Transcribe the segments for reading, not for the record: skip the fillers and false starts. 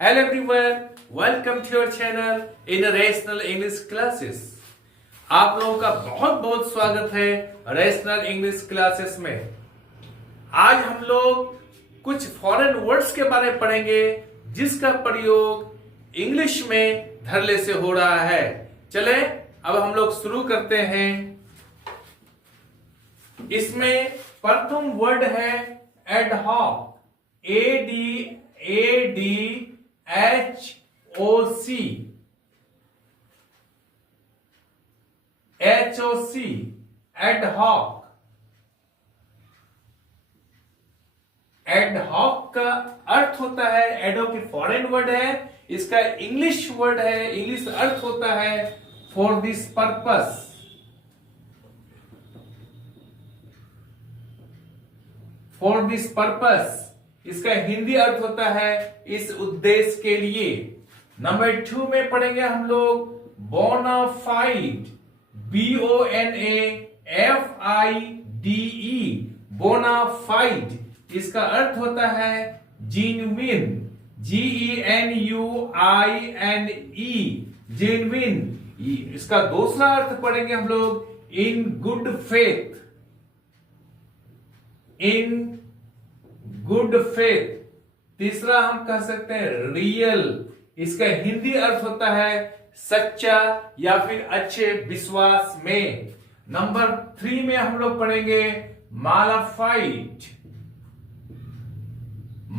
Hello everyone, welcome to your channel International English Classes। आप लोगों का बहुत बहुत स्वागत है रैशनल इंग्लिश क्लासेस में। आज हम लोग कुछ फॉरेन वर्ड्स के बारे में पढ़ेंगे जिसका प्रयोग इंग्लिश में धड़ल्ले से हो रहा है। चले अब हम लोग शुरू करते हैं। इसमें प्रथम वर्ड है एडहॉक, HOC, एडहॉक। एडहॉक का अर्थ होता है, एडहॉक एक फॉरेन वर्ड है, इसका इंग्लिश वर्ड है, इंग्लिश अर्थ होता है for this purpose. For this purpose इसका हिंदी अर्थ होता है इस उद्देश्य के लिए। नंबर 2 में पढ़ेंगे हम लोग बोनाफाइड, BONAFIDE, बोनाफाइड। इसका अर्थ होता है जेन्युइन, GENUINE, जेन्युइन। इसका दूसरा अर्थ पढ़ेंगे हम लोग in good faith, in good faith. तीसरा हम कह सकते हैं रियल, इसका हिंदी अर्थ होता है सच्चा या फिर अच्छे विश्वास में। नंबर 3 में हम लोग पढ़ेंगे मालाफाइड।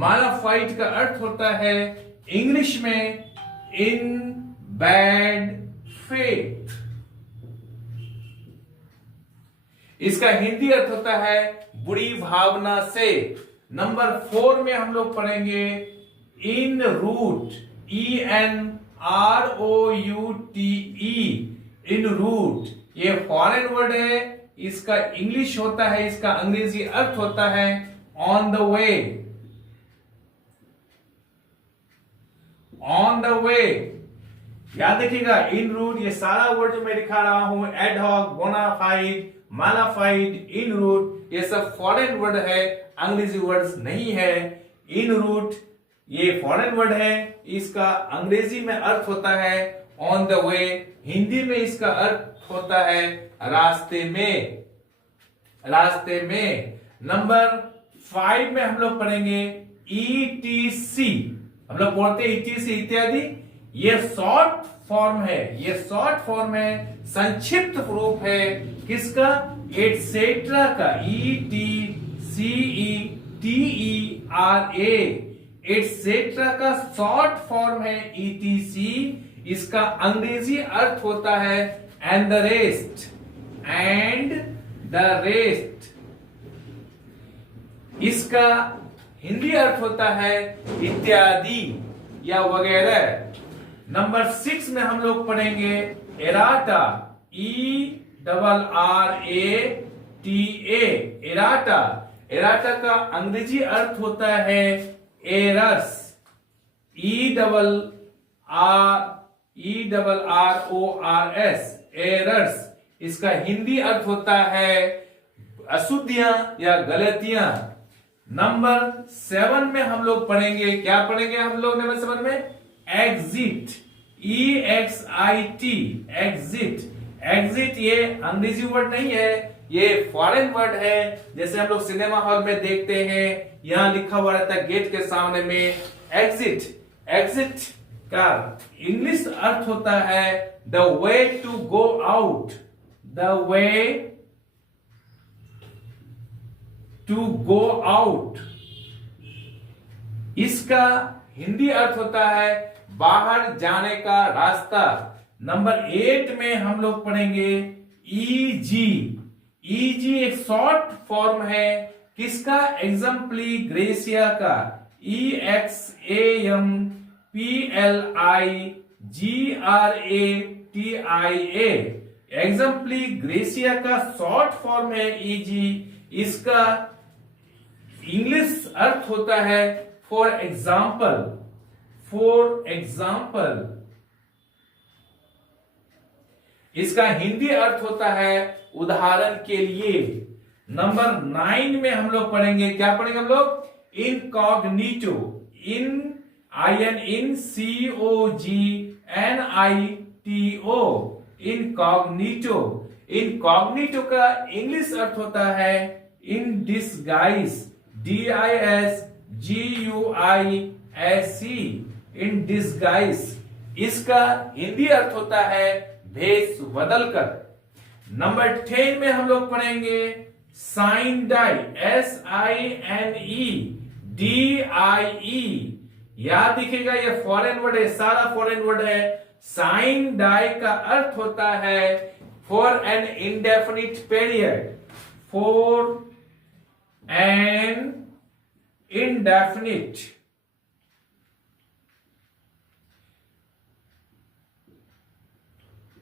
मालाफाइड का अर्थ होता है इंग्लिश में इन बैड फेथ। इसका हिंदी अर्थ होता है बुरी भावना से। नंबर 4 में हम लोग पढ़ेंगे इन रूट, ENROUTE, इन रूट। ये फॉरेन वर्ड है, इसका इंग्लिश होता है, इसका अंग्रेजी अर्थ होता है on the way, on the way. याद रखिएगा इन रूट, ये सारा वर्ड जो मैं दिखा रहा हूं, एडहॉक, बोनाफाइड, मालाफाइड, इन रूट, ये सब फॉरेन वर्ड है, अंग्रेजी वर्ड्स नहीं है। इन रूट ये फॉरेन वर्ड है, इसका अंग्रेजी में अर्थ होता है ऑन द वे, हिंदी में इसका अर्थ होता है रास्ते में, रास्ते में। नंबर 5 में हम लोग पढ़ेंगे ETC। हम लोग पढ़ते हैं ETC इत्यादि। ये शॉर्ट फॉर्म है, ये शॉर्ट फॉर्म है, संक्षिप्त रूप है किसका? एटसेट्रा का, ETCETERA, एटसेट्रा का शॉर्ट फॉर्म है ETC। इसका अंग्रेजी अर्थ होता है and the rest, and the rest. इसका हिंदी अर्थ होता है इत्यादि या वगैरह। नंबर 6 में हम लोग पढ़ेंगे एराटा, ERRATA, एराटा। एराटा का अंग्रेजी अर्थ होता है एरर्स, ERRORS, एरर्स। इसका हिंदी अर्थ होता है अशुद्धियां या गलतियां। नंबर 7 में हम लोग पढ़ेंगे, क्या पढ़ेंगे हम लोग नंबर 7 में? Exit, EXIT, exit. एग्जिट ये अंग्रेजी वर्ड नहीं है, ये फॉरेन वर्ड है। जैसे हम लोग सिनेमा हॉल में देखते हैं, यहां लिखा हुआ रहता है गेट के सामने में एग्जिट। एग्जिट का इंग्लिश अर्थ होता है the way to go out, the way to go out. इसका हिंदी अर्थ होता है बाहर जाने का रास्ता। नंबर 8 में हम लोग पढ़ेंगे EG। EG एक शॉर्ट फॉर्म है किसका? एग्जाम्पली ग्रेसिया का, EXAMPLIGRATIA, एग्जाम्पली ग्रेसिया का शॉर्ट फॉर्म है EG। इसका इंग्लिश अर्थ होता है फॉर एग्जाम्पल, फॉर एग्जाम्पल। इसका हिंदी अर्थ होता है उदाहरण के लिए। नंबर 9 में हम लोग पढ़ेंगे, क्या पढ़ेंगे हम लोग? इनकॉग्निटो, इन INCOGNITO, इनकॉग्निटो। इनकॉग्निटो का इंग्लिश अर्थ होता है इन डिसगाइज, DISGUISE, इन डिसगाइज। इसका हिंदी अर्थ होता है भेष बदलकर। नंबर 10 में हम लोग पढ़ेंगे साइन डाई, SINEDIE। याद दिखेगा, ये फॉरेन वर्ड है, सारा फॉरेन वर्ड है। साइन डाई का अर्थ होता है for an indefinite period, for an indefinite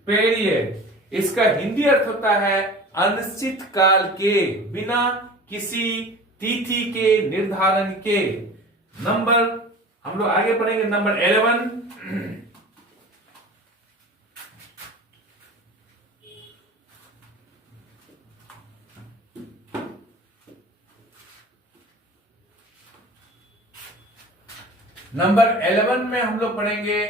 period. इसका हिंदी अर्थ होता है अनिश्चित काल के, बिना किसी तिथि के निर्धारण के। नंबर हम लोग आगे पढ़ेंगे नंबर 11। नंबर 11 में हम लोग पढ़ेंगे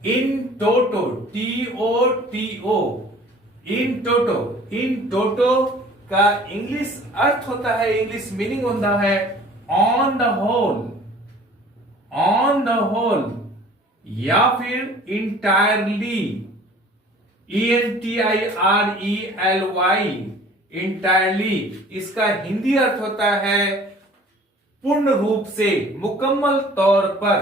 इन टोटो, TOTO, इन टोटो। इन टोटो का इंग्लिश अर्थ होता है, इंग्लिश मीनिंग होता है on the whole, on the whole, या फिर इंटायरली, ENTIRELY, इंटायरली। इसका हिंदी अर्थ होता है पूर्ण रूप से, मुकम्मल तौर पर।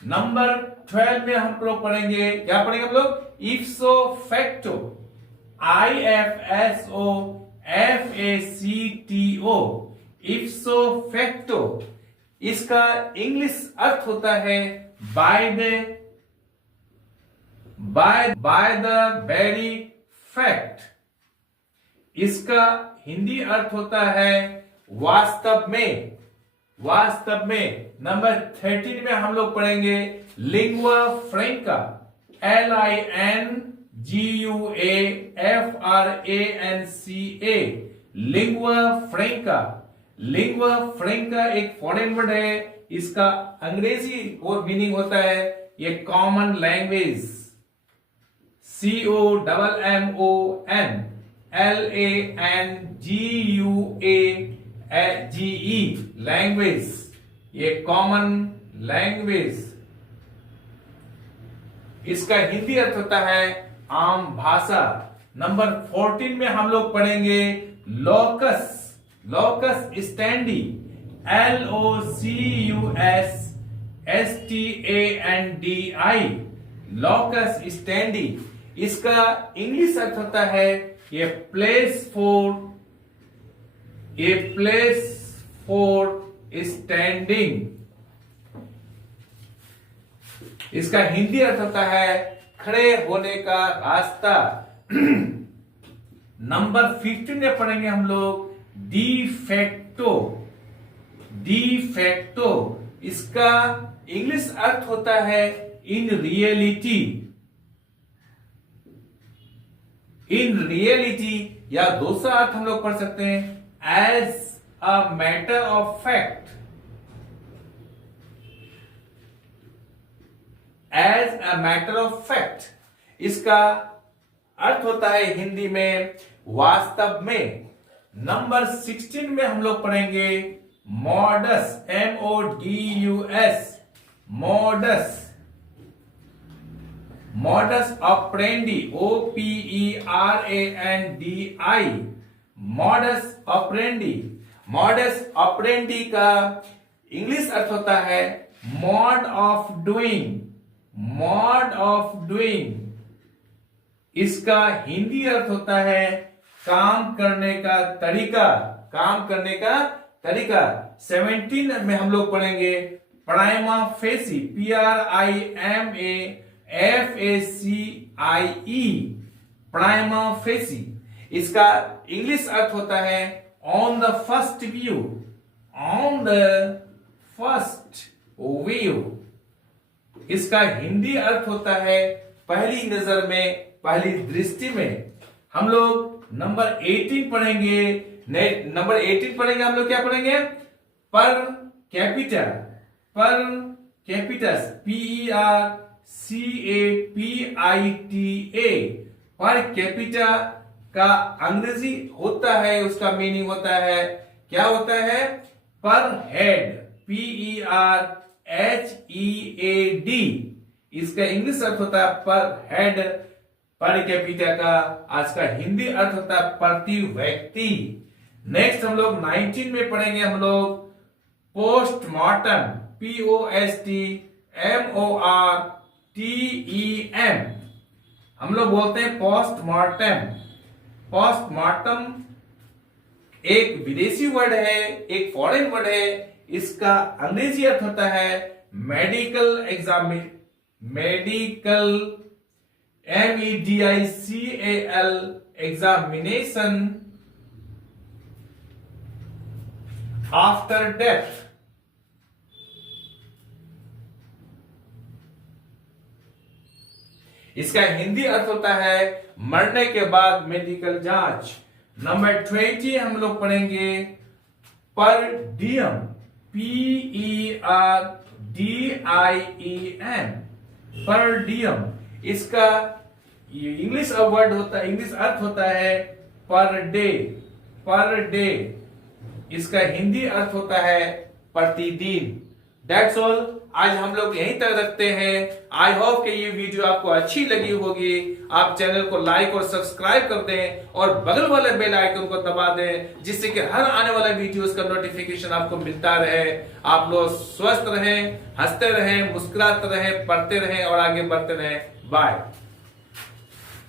नंबर 12 में हम लोग पढ़ेंगे, क्या पढ़ेंगे हम लोग? इफ्सो फैक्टो, IFSO FACTO, इफ्सो फैक्टो। इसका इंग्लिश अर्थ होता है बाय द वेरी फैक्ट। इसका हिंदी अर्थ होता है वास्तव में, वास्तव में। नंबर 13 में हम लोग पढ़ेंगे लिंगुआ फ्रैंका, LINGUAFRANCA, लिंगुआ फ्रैंका। लिंगुआ फ्रैंका एक फॉरेन वर्ड है। इसका अंग्रेजी और मीनिंग होता है ये कॉमन लैंग्वेज, COMMONLANGUAGE, लैंग्वेज, ये कॉमन लैंग्वेज। इसका हिंदी अर्थ होता है आम भाषा। नंबर 14 में हम लोग पढ़ेंगे locus, locus standi, LOCUSSTANDI, locus standi. इसका इंग्लिश अर्थ होता है ये प्लेस फॉर स्टैंडिंग। इसका हिंदी अर्थ होता है खड़े होने का रास्ता। नंबर 15 में पढ़ेंगे हम लोग डिफेक्टो, डिफेक्टो। इसका इंग्लिश अर्थ होता है इन रियलिटी, इन रियलिटी, या दूसरा अर्थ हम लोग पढ़ सकते हैं as a matter of fact, as a matter of fact. इसका अर्थ होता है हिंदी में वास्तव में। नंबर 16 में हम लोग पढ़ेंगे modus, MODUS, modus, modus operandi, OPERANDI, modus operandi. Modus operandi का इंग्लिश अर्थ होता है mode of doing, mode of doing. इसका हिंदी अर्थ होता है काम करने का तरीका, काम करने का तरीका। 17 में हम लोग पढ़ेंगे prima facie, PRIMAFACIE, prima facie. इसका इंग्लिश अर्थ होता है on the first view, on the first view. इसका हिंदी अर्थ होता है पहली नजर में, पहली दृष्टि में। हम लोग नंबर 18 पढ़ेंगे। नंबर 18 पढ़ेंगे हम लोग, क्या पढ़ेंगे? पर कैपिटा, पर कैपिटस PERCAPITA पर कैपिटा का अंग्रेजी होता है, उसका मीनिंग होता है, क्या होता है? पर हेड, PERHEAD। इसका इंग्लिश अर्थ होता है पर हेड। पर कैपिटा का आज का हिंदी अर्थ होता है प्रति व्यक्ति। नेक्स्ट हम लोग 19 में पढ़ेंगे हम लोग पोस्टमार्टम, POSTMORTEM। हम लोग बोलते हैं पोस्टमार्टम। पोस्टमार्टम एक विदेशी वर्ड है, एक फॉरेन वर्ड है। इसका अंग्रेजी अर्थ होता है medical MEDICAL examination after death. इसका हिंदी अर्थ होता है मरने के बाद मेडिकल जांच। नंबर 20 हम लोग पढ़ेंगे पर डियम, PERDIEM। पर डियम इसका इंग्लिश वर्ड होता है, इंग्लिश अर्थ होता है पर डे। पर डे इसका हिंदी अर्थ होता है प्रतिदिन। दैट्स ऑल, आज हम लोग यहीं तक रखते हैं। आई होप कि ये वीडियो आपको अच्छी लगी होगी। आप चैनल को लाइक और सब्सक्राइब कर दें और बगल वाले बेल आइकन को दबा दें, जिससे कि हर आने वाला वीडियोस का नोटिफिकेशन आपको मिलता रहे। आप लोग स्वस्थ रहें, हंसते रहें, मुस्कुराते रहें, पढ़ते रहें और आगे बढ़ते रहें। बाय।